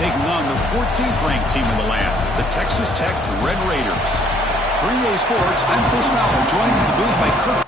taking on the 14th-ranked team in the land, the Texas Tech Red Raiders. For EA Sports, I'm Chris Fowler, joined in the booth by Kirk.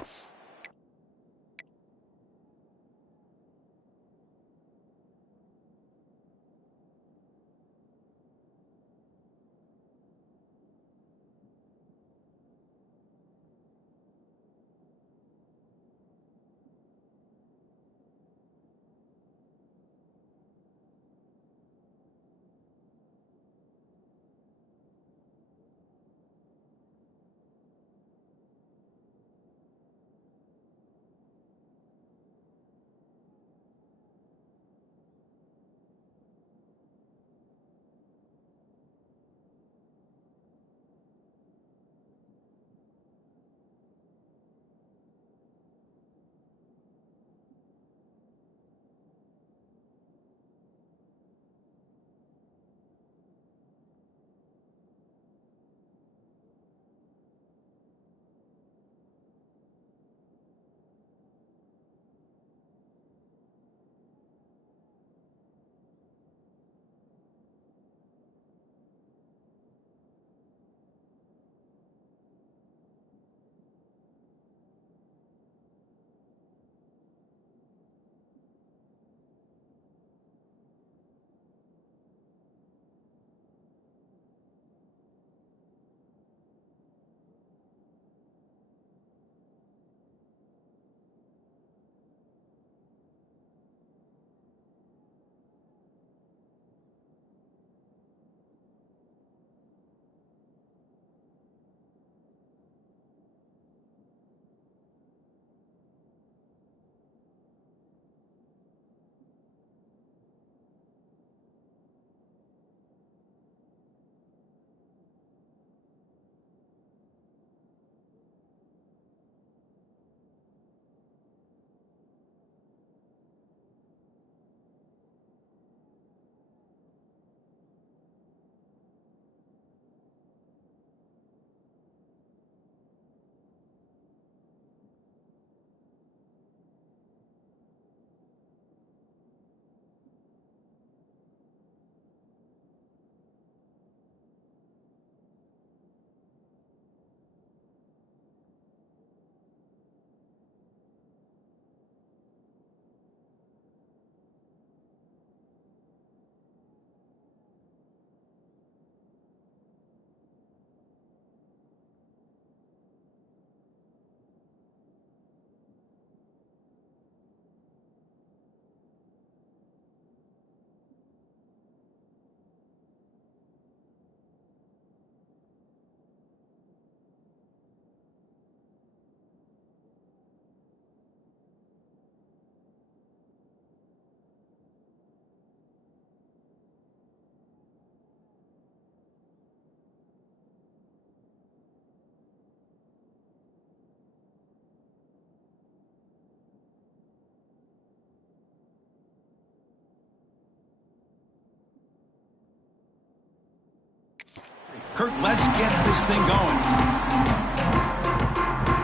Kirk, let's get this thing going.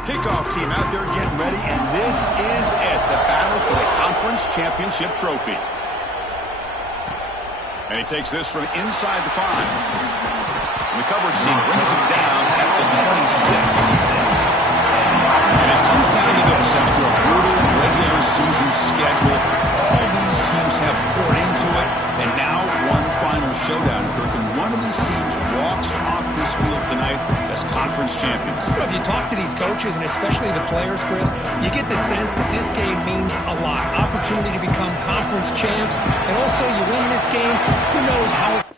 Kickoff team out there getting ready, and this is it, the battle for the conference championship trophy. And he takes this from inside the 5. And the coverage team brings him down at the 26. And it comes down to this. After a brutal regular season schedule, all these teams have poured into it, and now one final showdown, Kirk, and one of these teams walks off this field tonight as conference champions. If you talk to these coaches, and especially the players, Chris, you get the sense that this game means a lot. Opportunity to become conference champs, and also you win this game, who knows how it...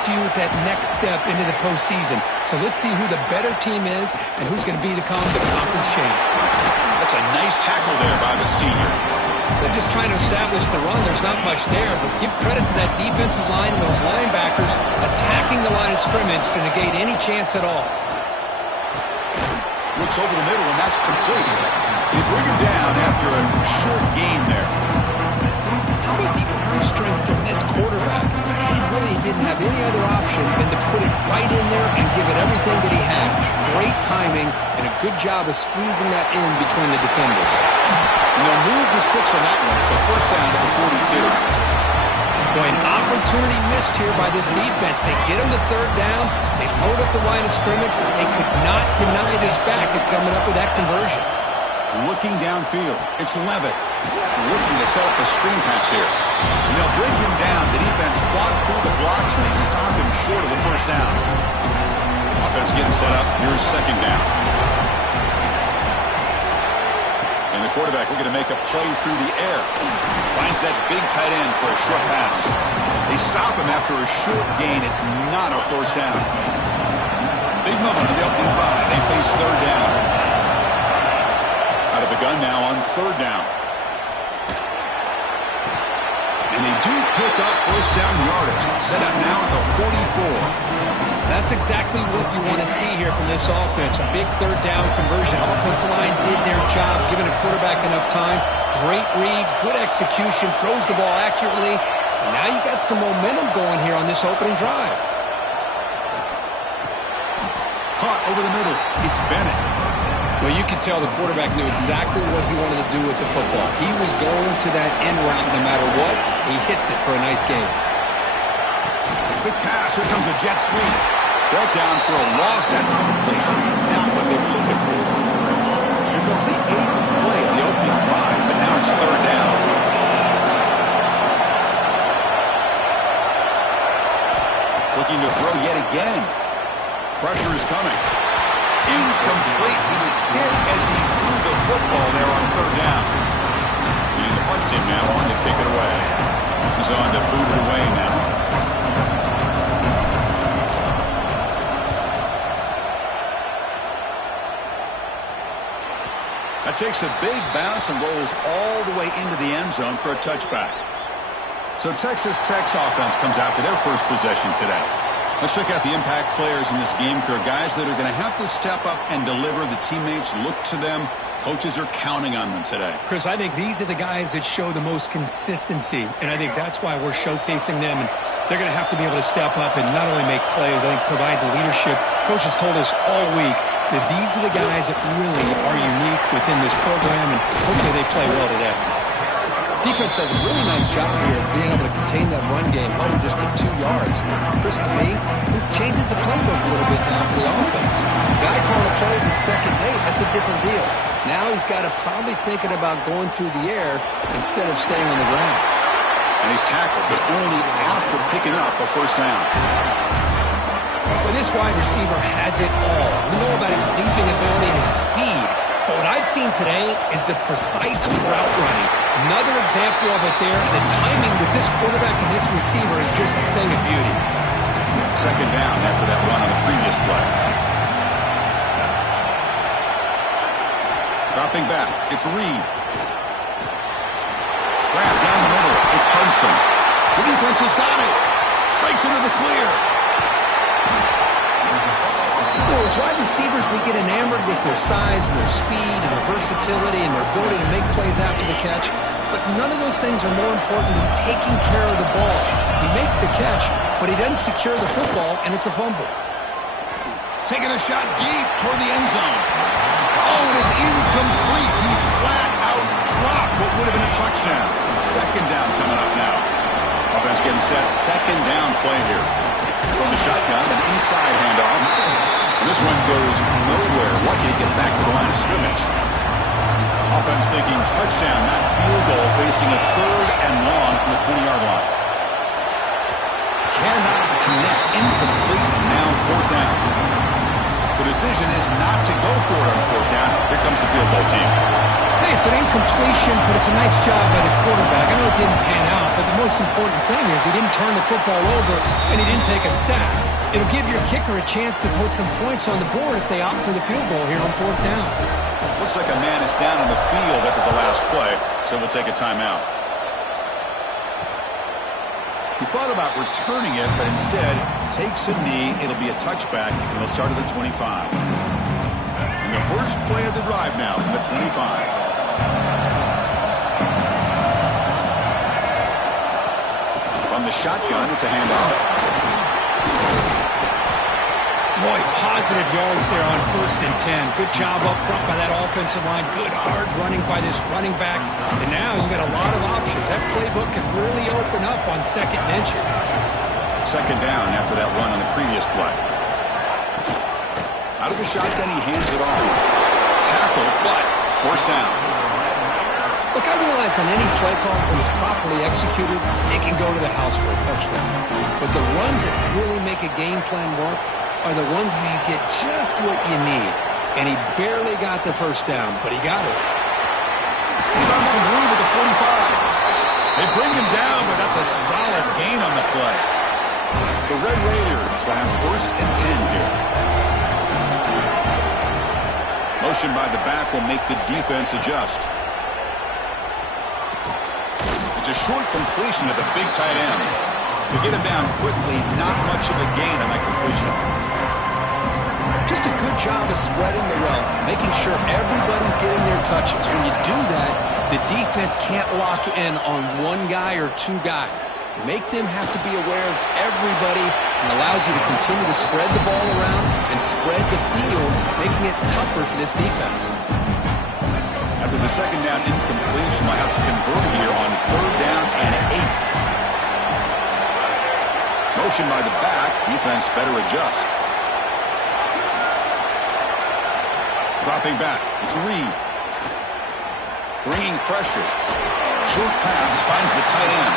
to you at that next step into the postseason. So let's see who the better team is and who's going to become the conference champ. That's a nice tackle there by the senior. They're just trying to establish the run. There's not much there, but give credit to that defensive line and those linebackers attacking the line of scrimmage to negate any chance at all. Looks over the middle, and that's complete. They bring him down after a short gain there. How about the arm strength from this quarterback? He really he didn't have any other option than to put it right in there and give it everything that he had. Great timing and a good job of squeezing that in between the defenders. And they'll move the 6 on that one. It's a first down to the 42. Boy, an opportunity missed here by this defense. They get him to third down. They load up the line of scrimmage, but they could not deny this back at coming up with that conversion. Looking downfield, it's Levitt. Looking to set up a screen pass here. And they'll bring him down. The defense fought through the blocks, and they stop him short of the first down. Offense getting set up. Here's second down. And the quarterback looking to make a play through the air. Finds that big tight end for a short pass. They stop him after a short gain. It's not a first down. Big moment on the opening drive. They face third down. Out of the gun now on third down. And they do pick up first down yardage. Set up now at the 44. That's exactly what you want to see here from this offense. A big third down conversion. Offensive line did their job, giving a quarterback enough time. Great read, good execution, throws the ball accurately. And now you got some momentum going here on this opening drive. Caught over the middle. It's Bennett. Well, you can tell the quarterback knew exactly what he wanted to do with the football. He was going to that end route no matter what. He hits it for a nice gain. Quick pass. Here comes a jet sweep. Brought down for a loss after the completion. Not what they were looking for. Here comes the 8th play of the opening drive, but now it's third down. Looking to throw yet again. Pressure is coming. Incomplete. He was hit as he threw the football there on third down. And the punt team now on to kick it away. He's on to boot it away now. That takes a big bounce and rolls all the way into the end zone for a touchback. So Texas Tech's offense comes out for their first possession today. Let's check out the impact players in this game crew. Guys that are going to have to step up and deliver. The teammates look to them. Coaches are counting on them today. Chris, I think these are the guys that show the most consistency, and I think that's why we're showcasing them. And they're going to have to be able to step up and not only make plays, I think provide the leadership. Coaches told us all week that these are the guys that really are unique within this program, and hopefully they play well today. Defense does a really nice job here of being able to contain that run game, held just for 2 yards. Chris, to me, this changes the playbook a little bit now for the offense. Got to call the plays at 2nd and 8. That's a different deal. Now he's got to probably thinking about going through the air instead of staying on the ground. And he's tackled, but only after picking up a first down. Well, this wide receiver has it all. We know about his leaping ability and his speed. But what I've seen today is the precise route running. Another example of it there. The timing with this quarterback and this receiver is just a thing of beauty. Second down after that run on the previous play. Dropping back. It's Reed. Grab down the middle. It's Hudson. The defense has got it. Breaks into the clear. Well, as wide receivers, we get enamored with their size and their speed and their versatility and their ability to make plays after the catch. But none of those things are more important than taking care of the ball. He makes the catch, but he doesn't secure the football, and it's a fumble. Taking a shot deep toward the end zone. Oh, and it's incomplete. He flat out dropped what would have been a touchdown. Second down coming up now. Offense getting set. Second down play here. From the shotgun, an inside handoff. And this one goes nowhere. Lucky to get back to the line of scrimmage. Offense thinking touchdown, not field goal, facing a 3rd and long from the 20-yard line. Cannot connect, incomplete, and now 4th down. The decision is not to go for it on 4th down. Here comes the field goal team. Hey, it's an incompletion, but it's a nice job by the quarterback. I know it didn't pan out, but the most important thing is he didn't turn the football over and he didn't take a sack. It'll give your kicker a chance to put some points on the board if they opt for the field goal here on 4th down. Looks like a man is down on the field after the last play, so we'll take a timeout. He thought about returning it, but instead takes a knee. It'll be a touchback, and they'll start at the 25. And the first play of the drive now from the 25. From From the shotgun, it's a handoff. Boy, positive yards there on 1st and 10. Good job up front by that offensive line. Good hard running by this running back. And now you got a lot of options. That playbook can really open up on 2nd and inches. 2nd down after that run on the previous play. Out of the shotgun, he hands it off. Tackle, but 1st down. Look, I realize on any play call, when it's properly executed, it can go to the house for a touchdown. But the runs that really make a game plan work are the ones where you get just what you need. And he barely got the 1st down, but he got it. He's found some room at the 45. They bring him down, but that's a solid gain on the play. The Red Raiders will have 1st and 10 here. Motion by the back will make the defense adjust. It's a short completion to the big tight end. To get him down quickly, not much of a gain on that completion. Just a good job of spreading the wealth, making sure everybody's getting their touches. When you do that, the defense can't lock in on one guy or two guys. Make them have to be aware of everybody and allows you to continue to spread the ball around and spread the field, making it tougher for this defense. After the 2nd down incompletion, I have to convert here on 3rd down and 8. Motion by the back. Defense better adjust. Dropping back. It's Reed. Bringing pressure. Short pass finds the tight end.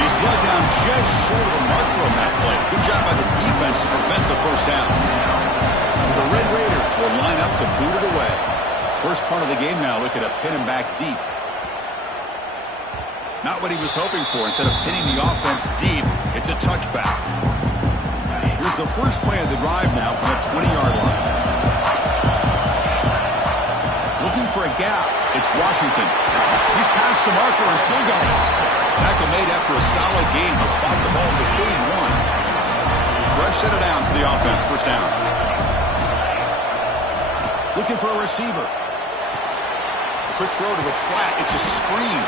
He's brought down just short of the marker on that play. Good job by the defense to prevent the 1st down. The Red Raiders will line up to boot it away. First part of the game now, looking to pin him back deep. Not what he was hoping for. Instead of pinning the offense deep, it's a touchback. Here's the first play of the drive now from the 20-yard line. Looking for a gap. It's Washington. He's past the marker and still going. Tackle made after a solid gain. He'll spot the ball for 31. Fresh set of downs for the offense. 1st down. Looking for a receiver. A quick throw to the flat. It's a screen.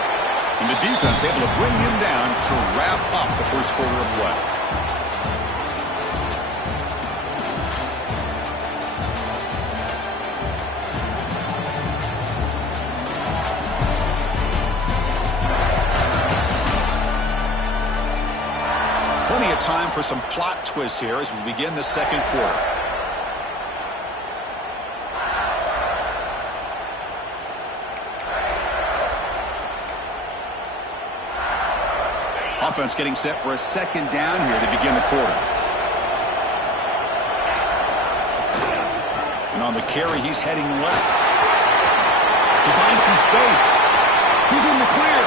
And the defense able to bring him down to wrap up the 1st quarter of play. Plenty of time for some plot twists here as we begin the 2nd quarter. Offense getting set for a 2nd down here to begin the quarter. And on the carry, he's heading left. He finds some space. He's in the clear.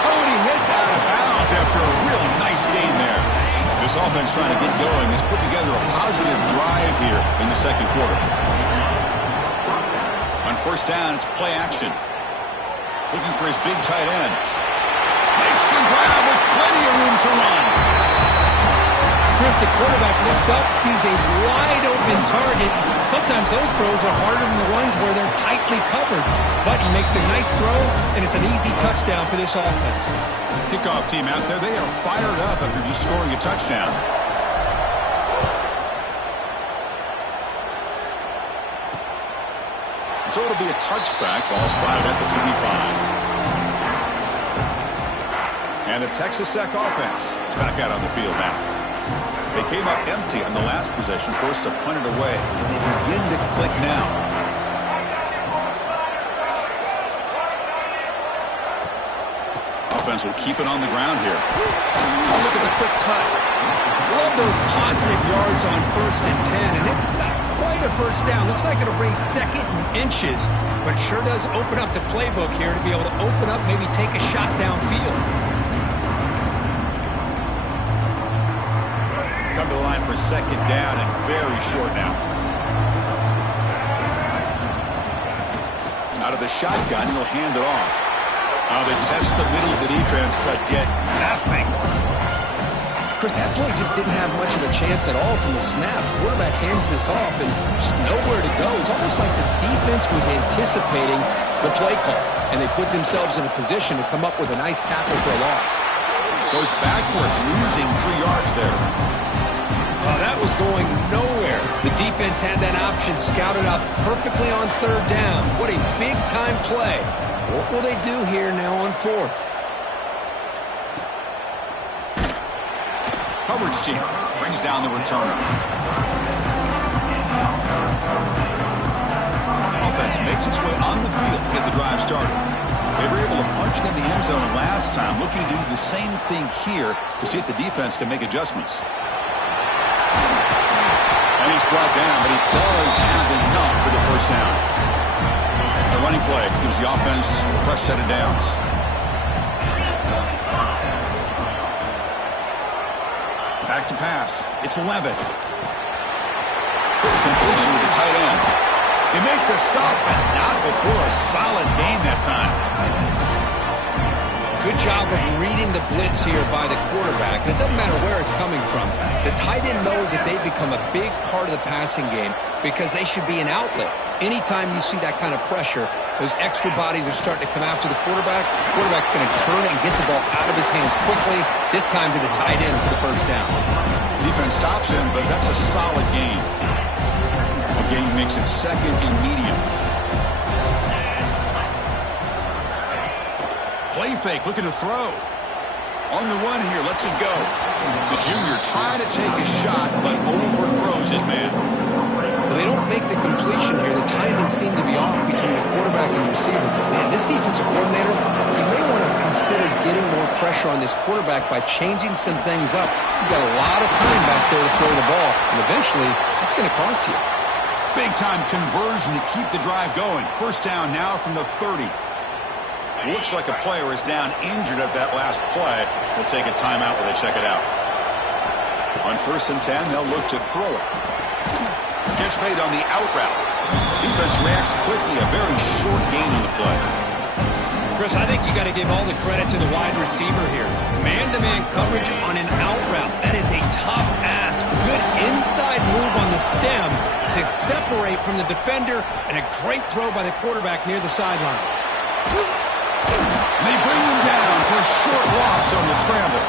Oh, and he hits out of bounds after a really nice game there. This offense trying to get going has put together a positive drive here in the 2nd quarter. On 1st down, it's play action. Looking for his big tight end. Makes the grab with plenty of room to run. Chris, the quarterback looks up, sees a wide-open target. Sometimes those throws are harder than the ones where they're tightly covered. But he makes a nice throw, and it's an easy touchdown for this offense. Kickoff team out there, they are fired up after just scoring a touchdown. So it'll be a touchback, ball spotted at the 25. And the Texas Tech offense is back out on the field now. They came up empty on the last possession, forced to punt it away, and they begin to click now. Offense will keep it on the ground here. Oh, look at the quick cut. Love those positive yards on 1st and 10, and it's not quite a 1st down. Looks like it'll bring 2nd and inches, but sure does open up the playbook here to be able to open up, maybe take a shot downfield. Come to the line for 2nd down and very short now. Out of the shotgun, he'll hand it off. Now they test the middle of the defense, but get nothing. Chris, that play just didn't have much of a chance at all from the snap. Quarterback hands this off and just nowhere to go. It's almost like the defense was anticipating the play call, and they put themselves in a position to come up with a nice tackle for a loss. Goes backwards, losing 3 yards there. That was going nowhere. The defense had that option scouted out perfectly on 3rd down. What a big-time play. What will they do here now on 4th? Coverage team brings down the returner. Offense makes its way on the field to get the drive started. They were able to punch it in the end zone last time, looking to do the same thing here to see if the defense can make adjustments. And he's brought down, but he does have enough for the first down. The running play gives the offense a fresh set of downs. Back to pass. It's Levitt. Completion to the tight end. They make the stop, but not before a solid gain that time. Good job of reading the blitz here by the quarterback. It doesn't matter where it's coming from. The tight end knows that they've become a big part of the passing game because they should be an outlet. Anytime you see that kind of pressure, those extra bodies are starting to come after the quarterback. The quarterback's going to turn and get the ball out of his hands quickly, this time to the tight end for the first down. Defense stops him, but that's a solid gain. A gain makes it 2nd and medium. Play fake, looking to throw. On the run here, lets it go. The junior trying to take a shot, but overthrows his man. Well, they don't make the completion here. The timing seemed to be off between the quarterback and receiver. But man, this defensive coordinator, he may want to consider getting more pressure on this quarterback by changing some things up. You've got a lot of time back there to throw the ball, and eventually, it's going to cost you. Big-time conversion to keep the drive going. First down now from the 30. Looks like a player is down injured at that last play. They'll take a timeout while they check it out. On 1st and 10, they'll look to throw it. Catch made on the out route. Defense reacts quickly. A very short gain on the play. Chris, I think you got to give all the credit to the wide receiver here. Man-to-man coverage on an out route. That is a tough ask. Good inside move on the stem to separate from the defender, and a great throw by the quarterback near the sideline. They bring him down for a short loss on the scramble.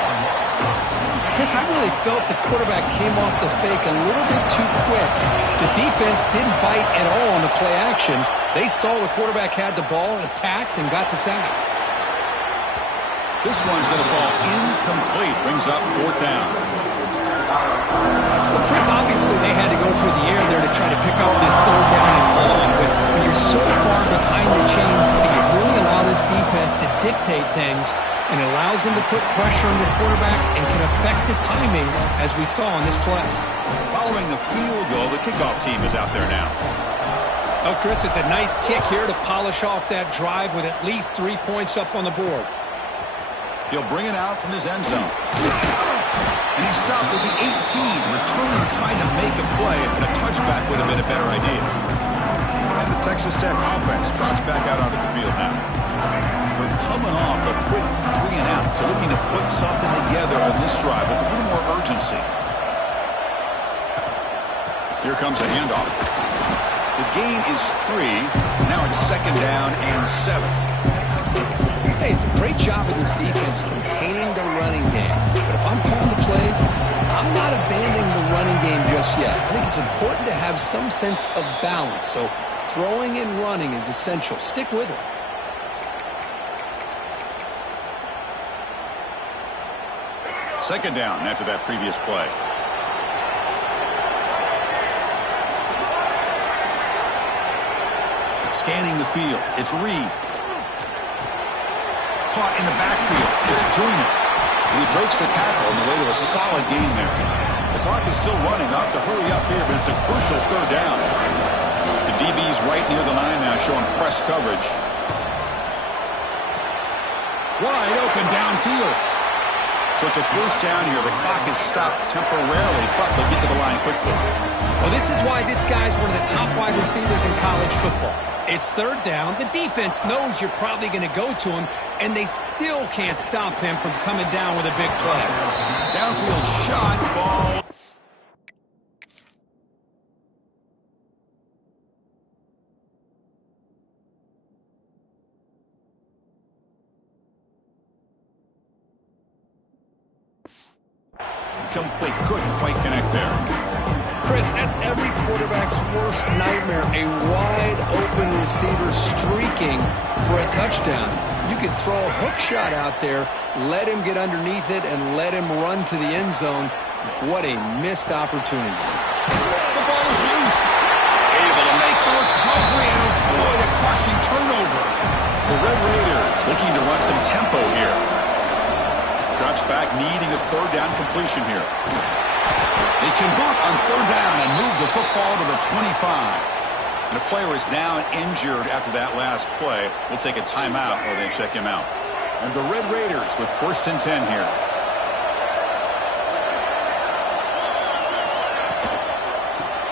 Chris, I really felt the quarterback came off the fake a little bit too quick. The defense didn't bite at all on the play action. They saw the quarterback had the ball, attacked, and got the sack. This one's going to fall incomplete. Brings up 4th down. Well, Chris, obviously they had to go through the air there to try to pick up this 3rd down and long, but when you're so far behind the chains, you really allow this defense to dictate things, and it allows them to put pressure on the quarterback and can affect the timing, as we saw on this play. Following the field goal, the kickoff team is out there now. Oh, Chris, it's a nice kick here to polish off that drive with at least 3 points up on the board. He'll bring it out from his end zone. And he stopped with the 18. Returner trying to make a play, and a touchback would have been a better idea. And the Texas Tech offense trots back out onto the field now. They're coming off a quick 3 and out, so looking to put something together on this drive with a little more urgency. Here comes a handoff. The gain is 3. Now it's 2nd down and 7. Hey, it's a great job of this defense containing the running game. But if I'm calling the plays, I'm not abandoning the running game just yet. I think it's important to have some sense of balance. So throwing and running is essential. Stick with it. Second down after that previous play. Scanning the field. It's Reed. Caught in the backfield. It's Joyner. And he breaks the tackle on the way to a solid gain there. The clock is still running. Off to hurry up here, but it's a crucial 3rd down. The DB's right near the line now, showing press coverage. Wide open downfield. So it's a 1st down here. The clock is stopped temporarily, but they'll get to the line quickly. Well, this is why this guy's one of the top wide receivers in college football. It's 3rd down. The defense knows you're probably going to go to him, and they still can't stop him from coming down with a big play. Downfield shot, ball. incomplete. Couldn't quite connect there. Chris, that's every quarterback's worst nightmare. A wide-open receiver streaking for a touchdown. You could throw a hook shot out there, let him get underneath it, and let him run to the end zone. What a missed opportunity. The ball is loose. Able to make the recovery and avoid a crushing turnover. The Red Raiders looking to run some tempo here. Drops back, needing a third down completion here. They convert on third down and move the football to the 25. And a player is down injured after that last play. We'll take a timeout or they check him out. And the Red Raiders with 1st and 10 here.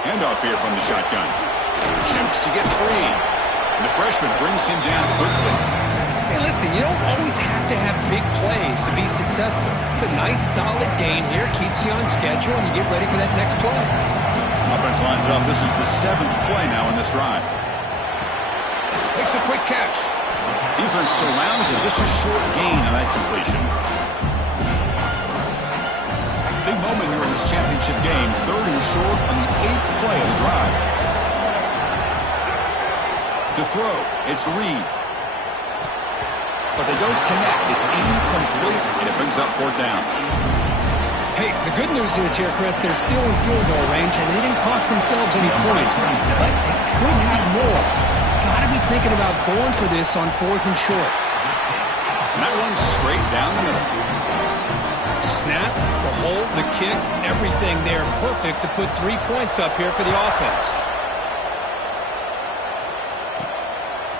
Handoff here from the shotgun. Jukes to get free. And the freshman brings him down quickly. Hey, listen, you don't always have to have big plays to be successful. It's a nice, solid gain here. Keeps you on schedule, and you get ready for that next play. Offense lines up. This is the 7th play now in this drive. Makes a quick catch. Defense surrounds it. Just a short gain on that completion. Big moment here in this championship game. 3rd and short on the 8th play of the drive. To throw, it's Reed. But they don't connect. It's incomplete, and it brings up 4th down. Hey, the good news is here, Chris, they're still in field goal range, and they didn't cost themselves any points. But they could have more. Got to be thinking about going for this on 4th and short. And that one straight down the middle. Snap, the hold, the kick, everything there perfect to put 3 points up here for the offense.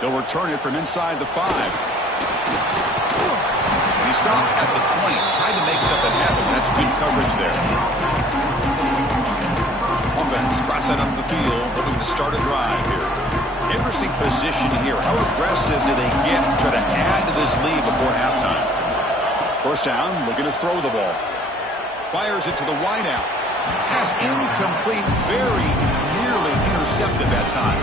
They'll return it from inside the 5. He stopped at the 20, tried to make something happen. That's good coverage there. Offense trots out onto the field, looking to start a drive here. Interesting position here. How aggressive do they get and try to add to this lead before halftime? 1st down, looking to throw the ball. Fires it to the wideout. Pass incomplete, very nearly intercepted that time.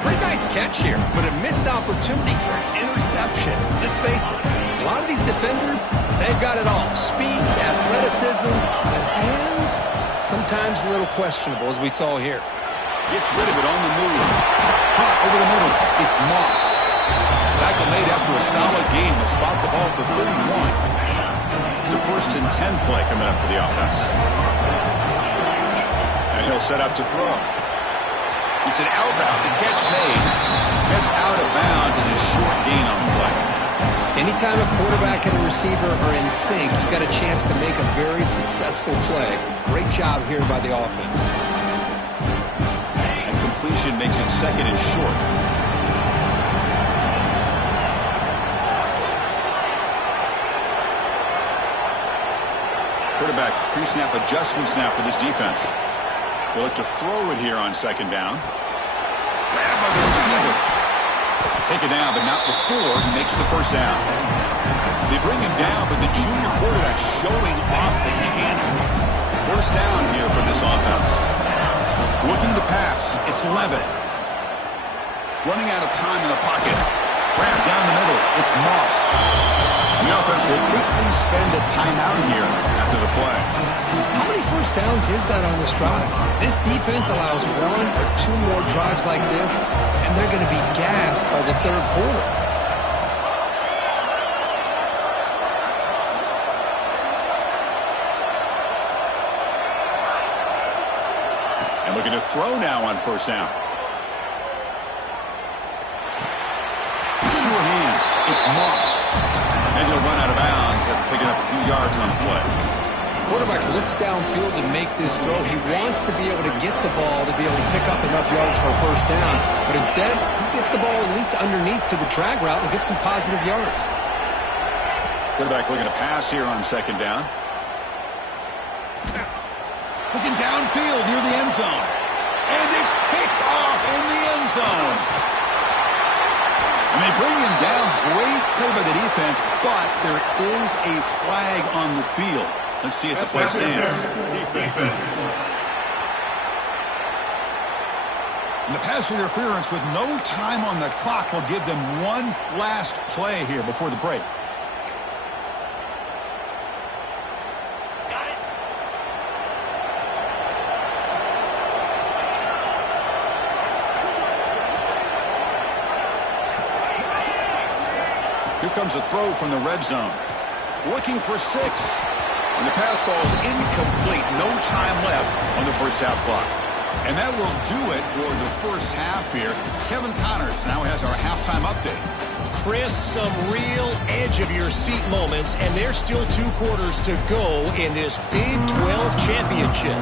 Pretty nice catch here, but a missed opportunity for an interception. Let's face it, a lot of these defenders, they've got it all. Speed, athleticism, but hands, sometimes a little questionable, as we saw here. Gets rid of it on the move. Hot over the middle. It's Moss. Tackle made after a solid game. Will spot the ball for 31. It's a 1st and 10 play coming up for the offense. And he'll set up to throw. It's an outbound. The catch made. Gets out of bounds as a short gain on the play. Anytime a quarterback and a receiver are in sync, you've got a chance to make a very successful play. Great job here by the offense. And completion makes it 2nd and short. Quarterback pre-snap adjustments now for this defense. They'll look to throw it here on 2nd down. Grabbed by the receiver. Taken down, but not before he makes the 1st down. They bring him down, but the junior quarterback showing off the cannon. 1st down here for this offense. Looking to pass. It's Levitt. Running out of time in the pocket. Grab down the middle. It's Moss. The offense will quickly spend a timeout here after the play. How many 1st downs is that on this drive? This defense allows 1 or 2 more drives like this, and they're going to be gassed by the 3rd quarter. And looking to throw now on 1st down. Sure hands. It's Moss. And he'll run out of bounds after picking up a few yards on the play. Quarterback looks downfield to make this throw. He wants to be able to get the ball to be able to pick up enough yards for a 1st down. But instead, he gets the ball at least underneath to the drag route and gets some positive yards. Quarterback looking to pass here on 2nd down. Looking downfield near the end zone. And it's picked off in the end zone. And they bring him down. Great play by the defense, but there is a flag on the field. Let's see if the play stands. And the pass interference with no time on the clock will give them one last play here before the break. comes a throw from the red zone. Looking for 6. And the pass falls incomplete. No time left on the first half clock. And that will do it for the first half here. Kevin Connors now has our halftime update. Chris, some real edge-of-your-seat moments, and there's still 2 quarters to go in this Big 12 championship.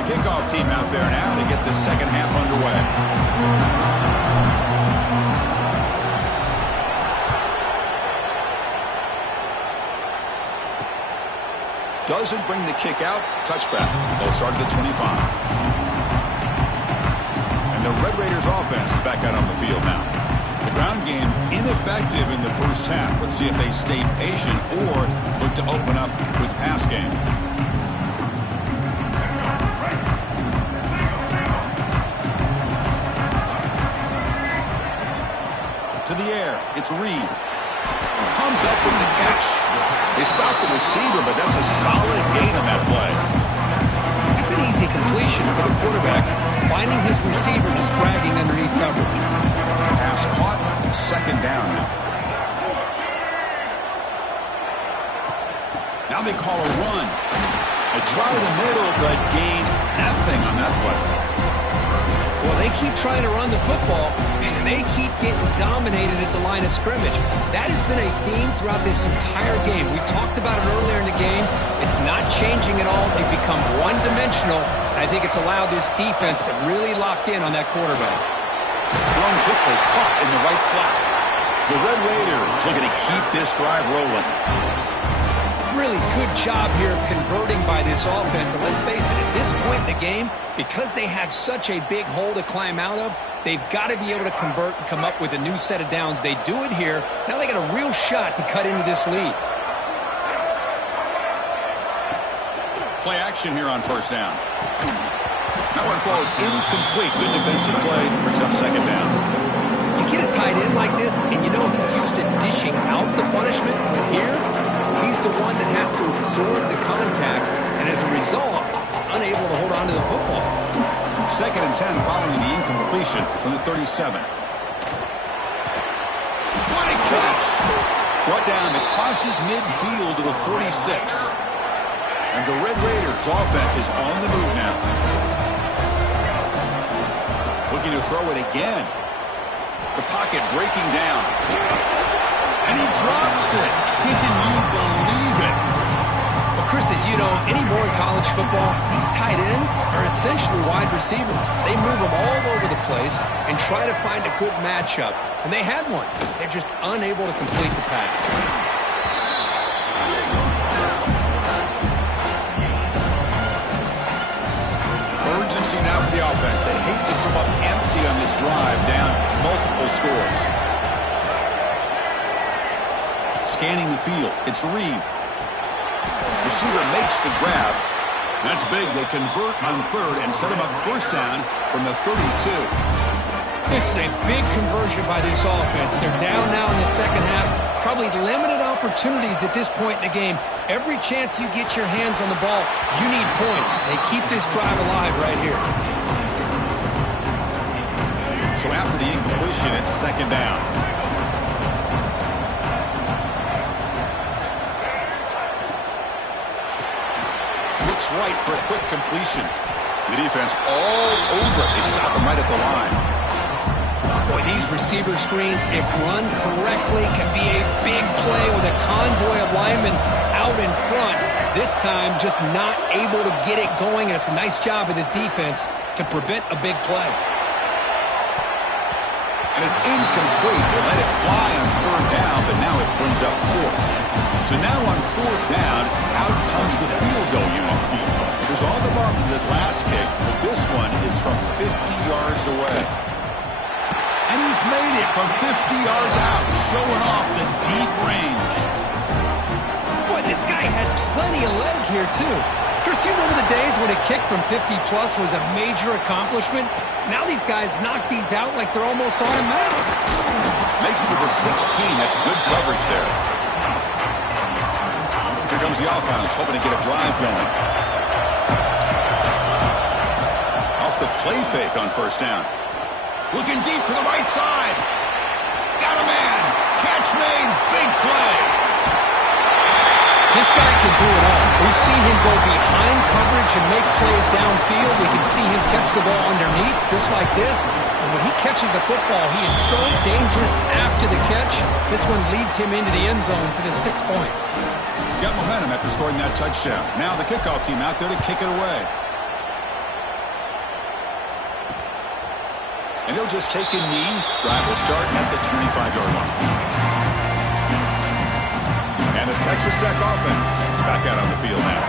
The kickoff team out there now to get the second half underway. Doesn't bring the kick out. Touchback. They'll start at the 25. And the Red Raiders offense is back out on the field now. The ground game ineffective in the first half. Let's see if they stay patient or look to open up with pass game. To the air. It's Reed. Comes up with the catch. They stop the receiver, but that's a solid gain on that play. It's an easy completion for the quarterback, finding his receiver just dragging underneath coverage. Pass caught, second down now. Now they call a run. They try the middle, but gain nothing on that play. Well, they keep trying to run the football, and they keep getting dominated at the line of scrimmage. That has been a theme throughout this entire game. We've talked about it earlier in the game. It's not changing at all. They've become one-dimensional. I think it's allowed this defense to really lock in on that quarterback. Thrown quickly, caught in the right flat. The Red Raiders looking to keep this drive rolling. Really good job here of converting by this offense. And let's face it, at this point in the game, because they have such a big hole to climb out of, they've got to be able to convert and come up with a new set of downs. They do it here. Now they got a real shot to cut into this lead. Play action here on first down. That one falls incomplete. Good defensive play. Brings up second down. You get a tight end like this, and you know he's used to dishing out the punishment. But here, he's the one that has to absorb the contact, and as a result, he's unable to hold on to the football. Second and 10 following the incompletion from the 37. What a catch! Brought down, it crosses midfield to the 46. And the Red Raiders offense is on the move now. Looking to throw it again. The pocket breaking down. And he drops it. Can you believe it? Well, Chris, as you know, anymore in college football, these tight ends are essentially wide receivers. They move them all over the place and try to find a good matchup. And they had one. They're just unable to complete the pass. Urgency now for the offense. They hate to come up empty on this drive, down multiple scores. Scanning the field. It's Reed. Receiver makes the grab. That's big. They convert on third and set him up first down from the 32. This is a big conversion by this offense. They're down now in the second half. Probably limited opportunities at this point in the game. Every chance you get your hands on the ball, you need points. They keep this drive alive right here. So after the incompletion, it's second down. Looks right for a quick completion. The defense all over it. They stop him right at the line. Boy, these receiver screens, if run correctly, can be a big play with a convoy of linemen out in front. This time, just not able to get it going. And it's a nice job of the defense to prevent a big play. And it's incomplete. They let it fly on third down, but now it brings up fourth. So now on fourth down, out comes the field goal unit. It was all the mark of this last kick, but this one is from 50 yards away. And he's made it from 50 yards out, showing off the deep range. Boy, this guy had plenty of leg here, too. Chris, you remember the days when a kick from 50-plus was a major accomplishment? Now these guys knock these out like they're almost automatic. Makes it to the 16. That's good coverage there. Here comes the offense, hoping to get a drive going. Off the play fake on first down. Looking deep to the right side. Got a man. catch made. Big play. This guy can do it all. We've seen him go behind coverage and make plays downfield. We can see him catch the ball underneath, just like this. And when he catches a football, he is so dangerous after the catch. This one leads him into the end zone for the 6 points. He got momentum after scoring that touchdown. Now the kickoff team out there to kick it away. And he'll just take a knee. Drive will start at the 25-yard line. And the Texas Tech offense is back out on the field now.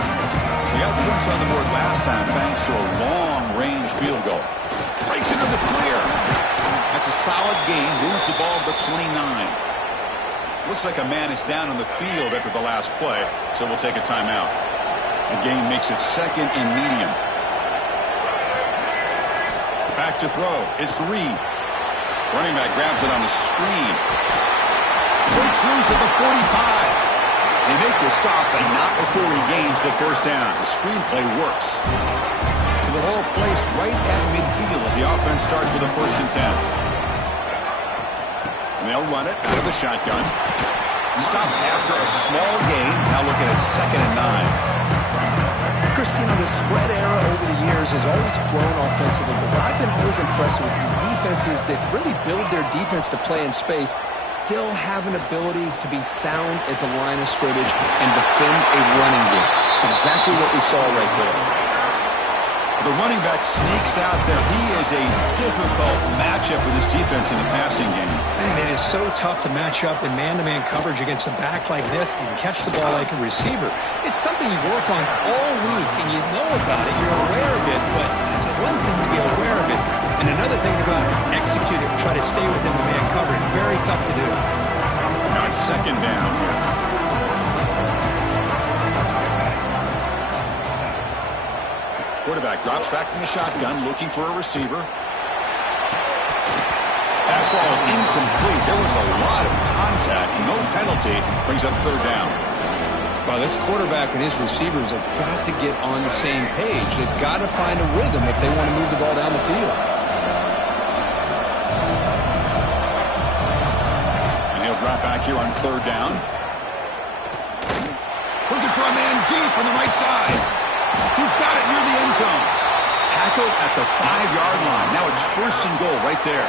They got points on the board last time thanks to a long-range field goal. Breaks into the clear. That's a solid gain. Moves the ball to the 29. Looks like a man is down on the field after the last play, so we'll take a timeout. The game makes it second and medium. Back to throw. It's Reed. Running back grabs it on the screen. Breaks loose at the 45. They make the stop, but not before he gains the first down. The screenplay works. So the ball placed right at midfield as the offense starts with a 1st and 10. And they'll run it out of the shotgun. Stop after a small gain. Now looking at 2nd and 9. Chris, you know, the spread era over the years has always grown offensively, but what I've been always impressed with defenses that really build their defense to play in space still have an ability to be sound at the line of scrimmage and defend a running game. It's exactly what we saw right there. The running back sneaks out there. He is a difficult matchup for this defense in the passing game. Man, it is so tough to match up in man-to-man coverage against a back like this. You can catch the ball like a receiver. It's something you work on all week, and you know about it. You're aware of it, but it's one thing to be aware of it, and another thing to go out and execute it and try to stay within the man coverage. Very tough to do. Now it's 2nd down here. Quarterback drops back from the shotgun, looking for a receiver. Pass ball is incomplete. There was a lot of contact. No penalty. Brings up 3rd down. Well, this quarterback and his receivers have got to get on the same page. They've got to find a rhythm if they want to move the ball down the field. And he'll drop back here on 3rd down. Looking for a man deep on the right side. He's got it near the end zone. Tackled at the 5-yard line. Now it's 1st and goal right there.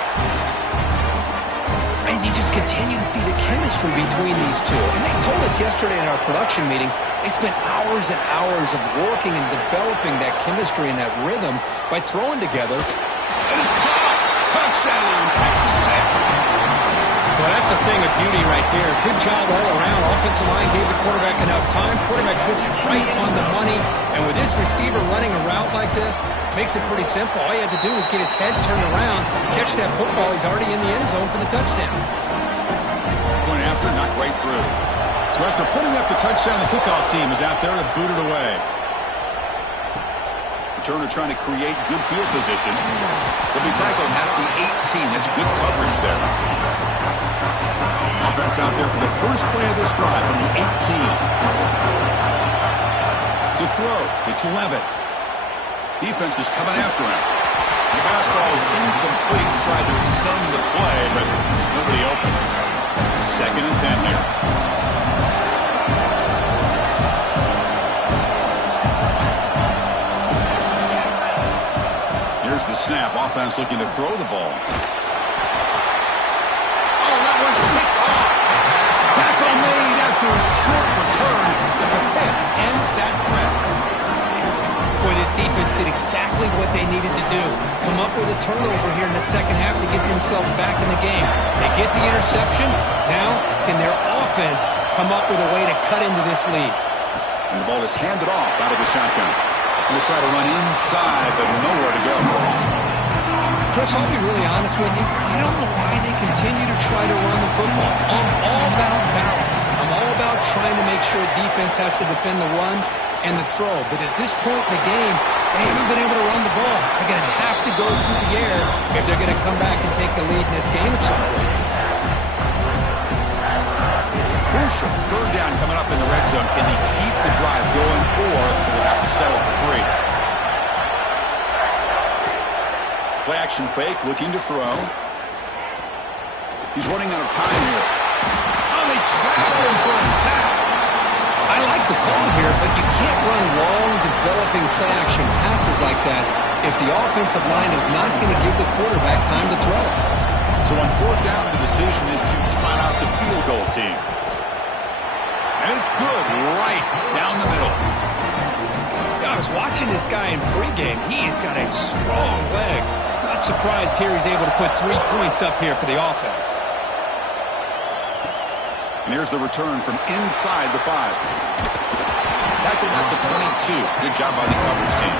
And you just continue to see the chemistry between these two. And they told us yesterday in our production meeting, they spent hours and hours of working and developing that chemistry and that rhythm by throwing together. And it's caught. Touchdown, Texas Tech. Well, that's a thing of beauty right there. Good job all around. Offensive line gave the quarterback enough time. Quarterback puts it right on the money. And with this receiver running a route like this, makes it pretty simple. All he had to do was get his head turned around, catch that football. He's already in the end zone for the touchdown. Going after, knocked right through. So after putting up the touchdown, the kickoff team is out there to boot it away. Returner trying to create good field position. They'll be tackled at the 18. That's good coverage there. Offense out there for the first play of this drive from the 18. To throw, it's Levitt. Defense is coming after him. The pass ball is incomplete. Tried to extend the play, but nobody open. 2nd and 10 here. Here's the snap. Offense looking to throw the ball. Oh, that one's picked off. Tackle made after a short return, but the pick ends that threat. Boy, this defense did exactly what they needed to do. Come up with a turnover here in the second half to get themselves back in the game. They get the interception. Now, can their offense come up with a way to cut into this lead? And the ball is handed off out of the shotgun. We'll try to run inside, but nowhere to go. Chris, I'll be really honest with you. I don't know why they continue to try to run the football. I'm all about balance. I'm all about trying to make sure defense has to defend the run and the throw. But at this point in the game, they haven't been able to run the ball. They're going to have to go through the air if they're going to come back and take the lead in this game at some point. Crucial. 3rd down coming up in the red zone. Can they keep the drive going, or will they have to settle for 3? Play action fake, looking to throw. He's running out of time here. nearly traveling for a sack. I like the call here, but you can't run long, developing play-action passes like that if the offensive line is not going to give the quarterback time to throw. So on fourth down, the decision is to trot out the field goal team. And it's good right down the middle. I was watching this guy in pregame. He's got a strong leg. Not surprised here he's able to put 3 points up here for the offense. And here's the return from inside the 5. Tackled at the 22. Good job by the coverage team.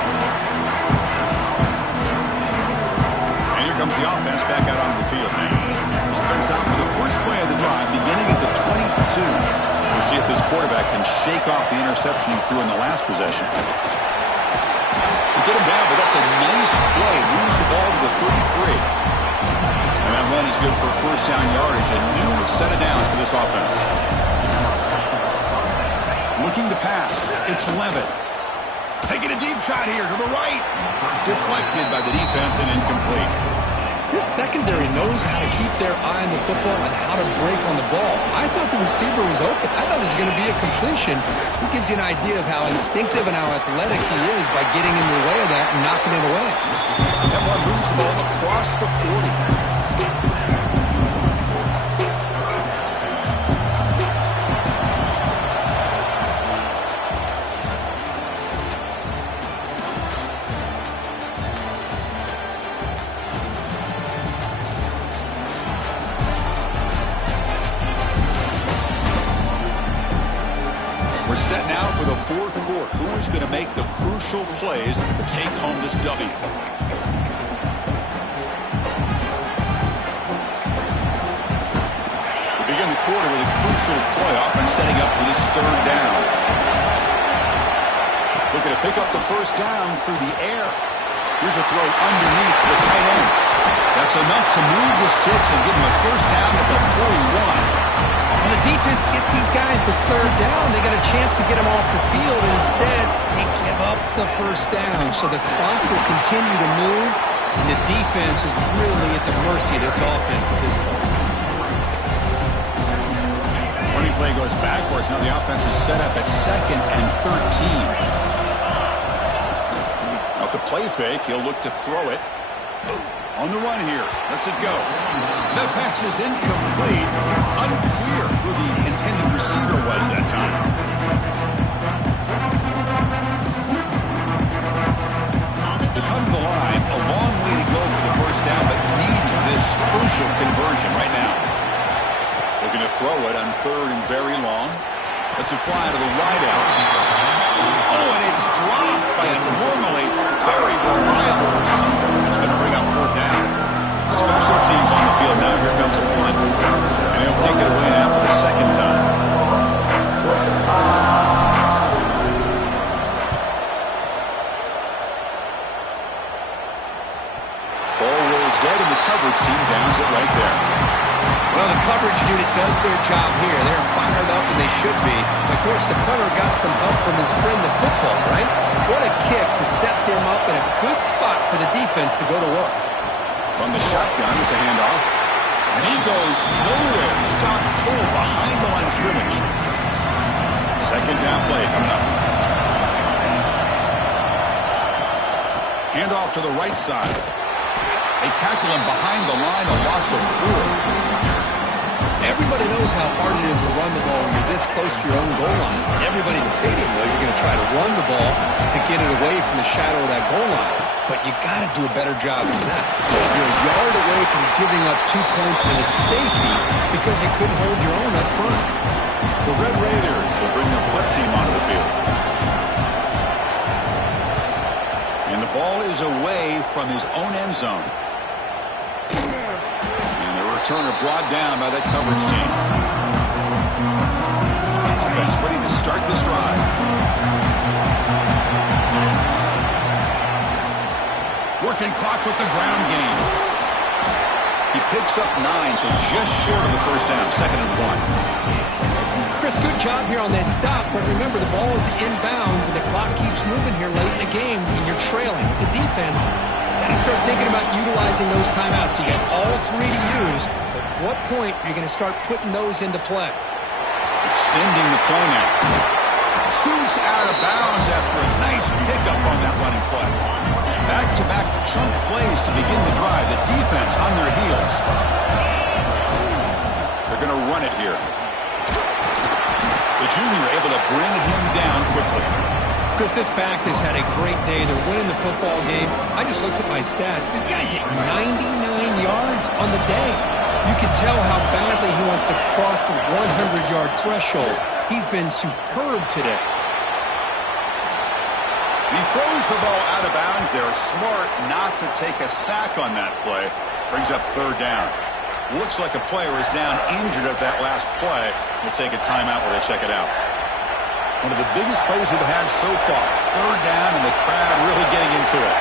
And here comes the offense back out onto the field now. Offense out for the first play of the drive, beginning at the 22. We'll see if this quarterback can shake off the interception he threw in the last possession. They get him down, but that's a nice play. Moves the ball to the 33. And that run is good for first down yardage. A new set of downs for this offense. Looking to pass. It's Levitt. Taking a deep shot here to the right. Deflected by the defense and incomplete. This secondary knows how to keep their eye on the football and how to break on the ball. I thought the receiver was open. I thought it was going to be a completion. It gives you an idea of how instinctive and how athletic he is by getting in the way of that and knocking it away. That one moves the ball across the 40. Set now for the fourth quarter. Who is going to make the crucial plays to take home this W? We begin the quarter with a crucial play, offense setting up for this third down. Looking to pick up the first down through the air. Here's a throw underneath the tight end. That's enough to move the sticks and give them a first down at the 41. When the defense gets these guys to third down, they got a chance to get them off the field, and instead they give up the first down. So the clock will continue to move, and the defense is really at the mercy of this offense at this point. Running play goes backwards. Now the offense is set up at 2nd and 13. Off the play fake, he'll look to throw it. On the run here. Lets it go. That pass is incomplete. Unclear who the intended receiver was that time. They come to the line. A long way to go for the first down, but needing this crucial conversion right now. Looking to throw it on 3rd and very long. Lets it fly to the wide out. Oh, and it's dropped by a normally very reliable receiver. It's going to bring up 4th down. Special teams on the field now. Here comes a punt. And he'll kick it away now for the second time. Ball rolls dead, and the coverage team downs it right there. Well, the coverage unit does their job here. They're fired up, and they should be. Of course, the punter got some help from his friend, the football, right? What a kick to set them up in a good spot for the defense to go to work. From the shotgun, it's a handoff. And he goes nowhere. Stopped cold behind the line of scrimmage. Second down play coming up. Handoff to the right side. They tackle him behind the line, a loss of 4. Everybody knows how hard it is to run the ball when you're this close to your own goal line. Everybody in the stadium knows you're going to try to run the ball to get it away from the shadow of that goal line. But you got to do a better job than that. You're a yard away from giving up 2 points in a safety because you couldn't hold your own up front. The Red Raiders will bring the punt team onto the field. And the ball is away from his own end zone. Returner brought down by that coverage team. Offense ready to start this drive. Working clock with the ground game. He picks up 9, so just short of the first down. 2nd and 1. Chris, good job here on that stop, but remember the ball is inbounds and the clock keeps moving here late in the game and you're trailing. It's a defense. Got to start thinking about utilizing those timeouts. You got all 3 to use, but at what point are you going to start putting those into play? extending the play now. Scoots out of bounds after a nice pickup on that running play. Back-to-back chunk plays to begin the drive. The defense on their heels. They're going to run it here. The junior able to bring him down quickly. Chris, this back has had a great day. They're winning the football game. I just looked at my stats. This guy's at 99 yards on the day. You can tell how badly he wants to cross the 100-yard threshold. He's been superb today. He throws the ball out of bounds there. Smart not to take a sack on that play. Brings up third down. Looks like a player is down injured at that last play. We'll take a timeout while they check it out. One of the biggest plays we've had so far. Third down and the crowd really getting into it.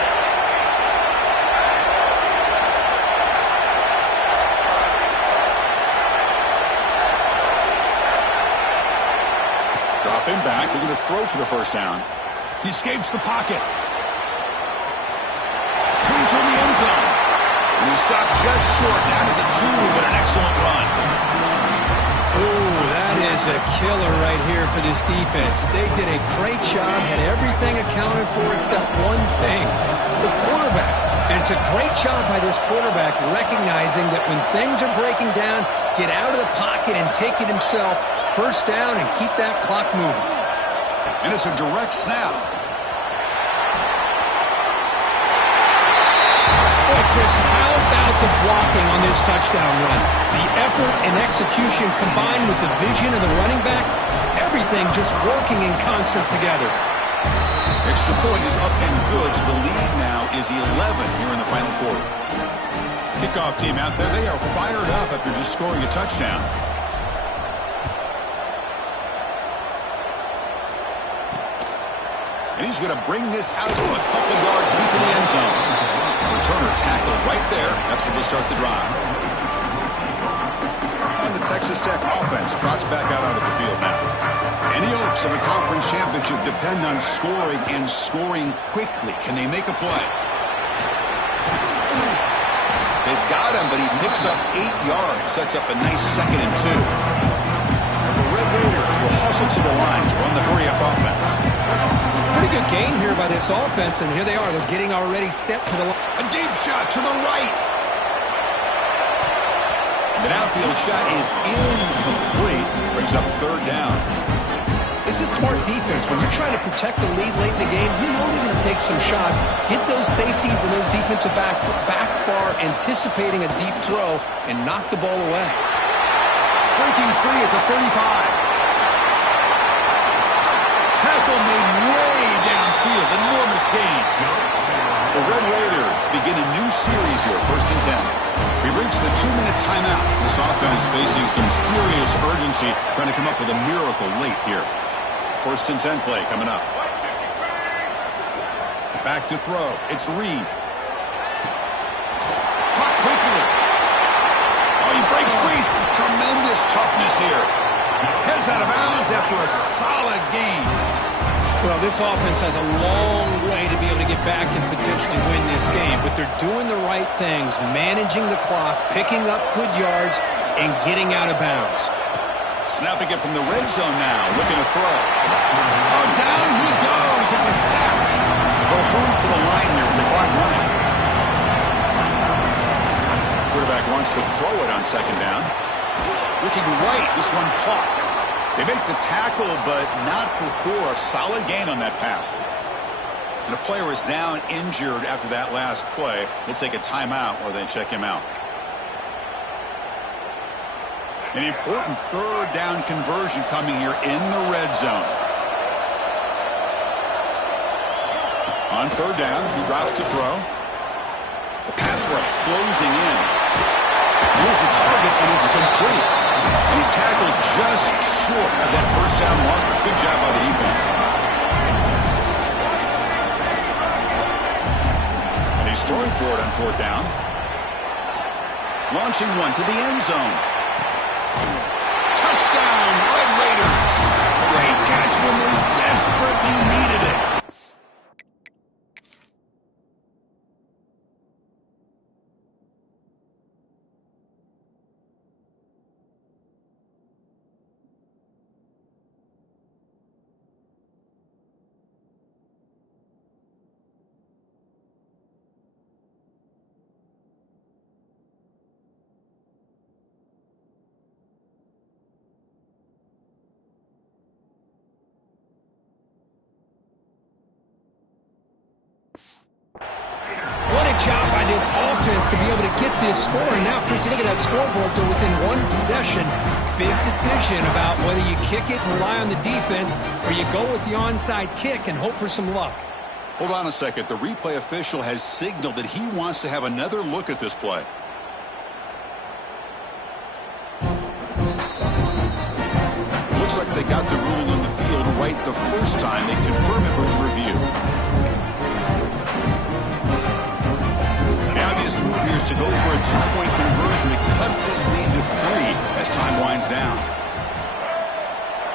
Drop him back. Looking to throw for the first down. He escapes the pocket. Into the end zone. And he stopped just short down at the 2, but an excellent run. Ooh, that is a killer right here for this defense. They did a great job, had everything accounted for except one thing, the quarterback. And it's a great job by this quarterback recognizing that when things are breaking down, get out of the pocket and take it himself. First down and keep that clock moving. And it's a direct snap. Boy, Chris, how about the blocking on this touchdown run? The effort and execution combined with the vision of the running back, everything just working in concert together. Extra point is up and good, so the lead now is 11 here in the final quarter. Kickoff team out there, they are fired up after just scoring a touchdown. And he's going to bring this out to a couple yards deep in the end zone. Returner tackled right there. That's where they start the drive. And the Texas Tech offense trots back out onto the field now. Any hopes of a conference championship depend on scoring and scoring quickly. Can they make a play? They've got him, but he picks up 8 yards. Sets up a nice 2nd and 2. And the Red Raiders will hustle to the line to run the hurry-up offense. Pretty good game here by this offense, and here they are. They're getting already set to the line. A deep shot to the right. The downfield shot is incomplete. Brings up third down. This is smart defense. When you're trying to protect the lead late in the game, you know they're going to take some shots. Get those safeties and those defensive backs back far, anticipating a deep throw, and knock the ball away. Breaking free at the 35. Tackle made way downfield. Enormous gain. The Red Raiders begin a new series here, 1st and 10. We reached the 2-minute timeout. This offense facing some serious urgency, trying to come up with a miracle late here. 1st and 10 play coming up. Back to throw. It's Reed. Caught quickly. Oh, he breaks free. Tremendous toughness here. Heads out of bounds after a solid gain. Well, this offense has a long way to be able to get back and potentially win this game, but they're doing the right things, managing the clock, picking up good yards, and getting out of bounds. Snapping it from the red zone now, looking to throw. Oh, down he goes. It's a sack. They'll hurry to the line here with the clock running. Quarterback wants to throw it on 2nd down. Looking right, this one caught. They make the tackle, but not before a solid gain on that pass. And a player is down injured after that last play. We'll take a timeout or then check him out. An important 3rd down conversion coming here in the red zone. On 3rd down, he drops to throw. The pass rush closing in. Here's the target, and it's complete. And he's tackled just short of that 1st down marker. Good job by the defense. And he's throwing for it on 4th down. Launching one to the end zone. Touchdown, Red Raiders. Great catch when they desperately needed it. great job by this offense to be able to get this score. And now, Chris, you look at that scoreboard, they're within one possession. Big decision about whether you kick it and rely on the defense or you go with the onside kick and hope for some luck. Hold on a second. The replay official has signaled that he wants to have another look at this play. Looks like they got the ruling on the field right the first time. They confirm it with review. An obvious move here is to go for a two-point conversion to cut this lead to 3 as time winds down.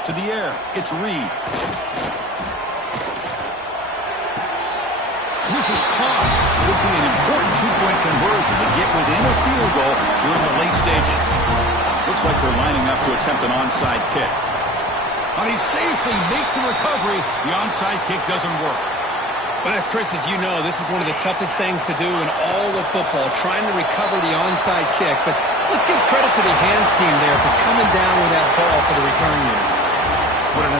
To the air, it's Reed. This is caught. Could be an important two-point conversion to get within a field goal during the late stages. Looks like they're lining up to attempt an onside kick. Now they safely make the recovery. The onside kick doesn't work. Well, Chris, as you know, this is one of the toughest things to do in all of football, trying to recover the onside kick. But let's give credit to the hands team there for coming down with that ball for the return unit.